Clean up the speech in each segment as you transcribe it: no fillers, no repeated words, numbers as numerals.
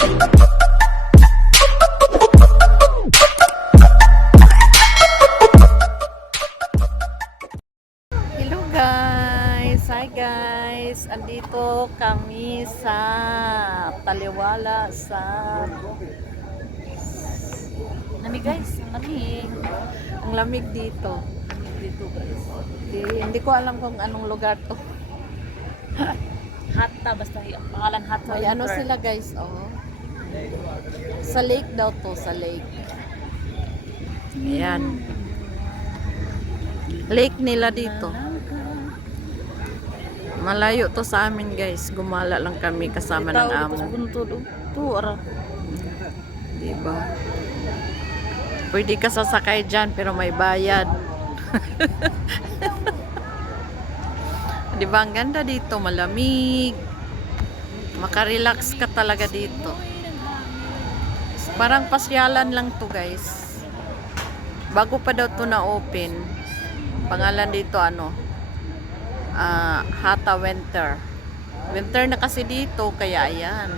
Hello guys! Hi guys! Andito kami sa Taliwala sa lamig guys, lamig. Ang lamig dito. Lamig dito guys. Hindi ko alam kung anong lugar to. Hatta, basta ang pangalan Hatta. May ano sila guys, oh. Sa lake daw to, sa lake. Ayan. Lake nila dito. Malayo to sa amin guys. Gumala lang kami kasama ng amo. Diba? Pwede ka sasakay dyan pero may bayad. Diba ang ganda dito? Malamig. Makarelax ka talaga dito. Parang pasyalan lang to guys. Bago pa daw to na open. Pangalan dito ano? Hatta Winter. Winter na kasi dito kaya ayan.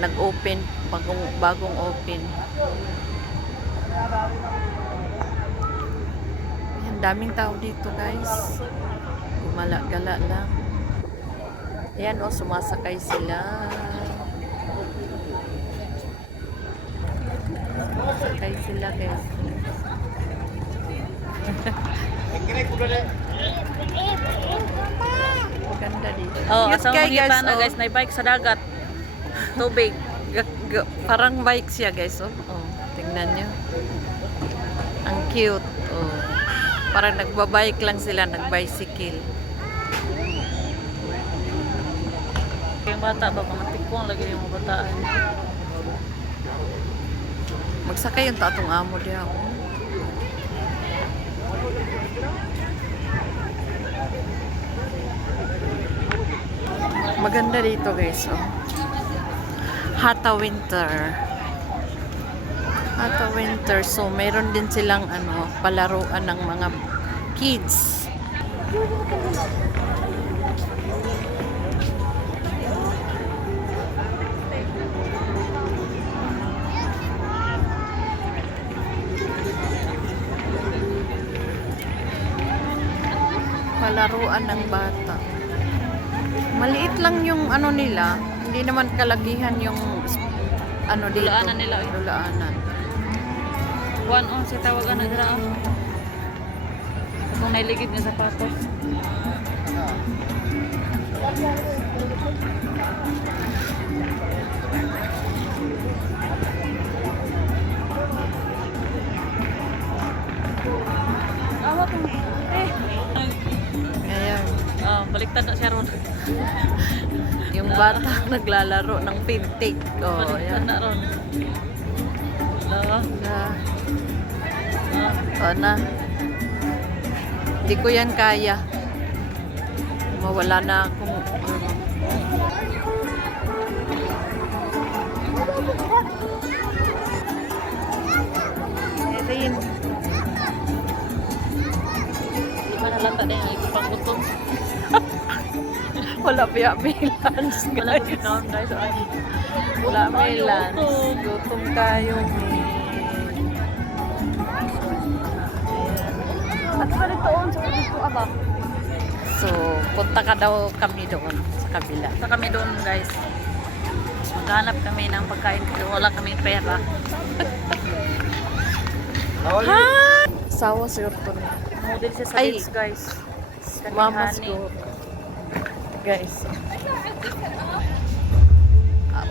Nag-open, bagong open. Ayan, daming tao dito guys. Gumala-gala lang. Ayan o, sumasakay sila. Sumasakay sila guys. Maganda dito. Oh, Cute asang guy, mga guys, na oh. guys, na bike sa dagat. Tubig. Parang bike siya guys, oh. Oh, tingnan nyo. Ang cute, oh. Parang nagbabike lang sila, nagbicycle. Yung bata ba, mga tikpong lagi yung mga bataan. Magsakay yung tatong amo diya, oh. Maganda dito guys, oh. Hatta Winter. Hatta Winter. So, mayroon din silang ano, palaruan ng mga kids. Palaruan ng bata. Maliit lang yung ano nila. Hindi naman kalagihan yung ano dito. Lulaanan nila, eh. Lulaanan. One on, si tawagan na dira. Kung nailigid niya sapatos. Awat mo. Ayan. Baliktad na siya ron. Yung bata naglalaro ng pintik. Oh, Baliktad ayan. na ron. Wala. Na. Hindi ko yan kaya. Mawala na akong Erin. Di ba nalata na yung panggutom? Wala pa may lunch Wala guys. ko down guys. Wala may lunch. Gutom tayo. At pa rin doon sa dito aba. So, punta ka daw kami doon sa kabila. Punta kami doon guys. Maghanap kami ng pagkain kasi wala kaming pera. Ha? Sawa si Urton. Model siya sa Ay. Lids guys. Mamas Honey. ko. Guys.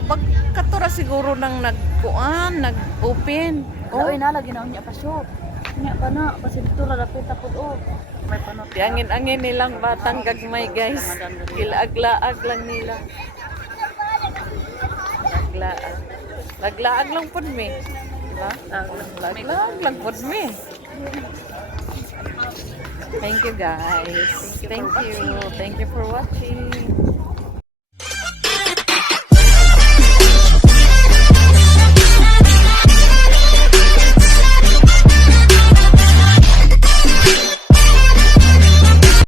Pagkatura siguro nang nag-open. Oh, nalagi na niya pa shop. Nya pa na kasi dito ra dapat tapod oh. May panot. Angin-angin nilang batang gagmay guys. Kilaag-laag lang nila. Laglaag. Laglaag lang po mi. Diba? Laglaag lang po mi. Thank you guys. Thank you. Thank you for watching.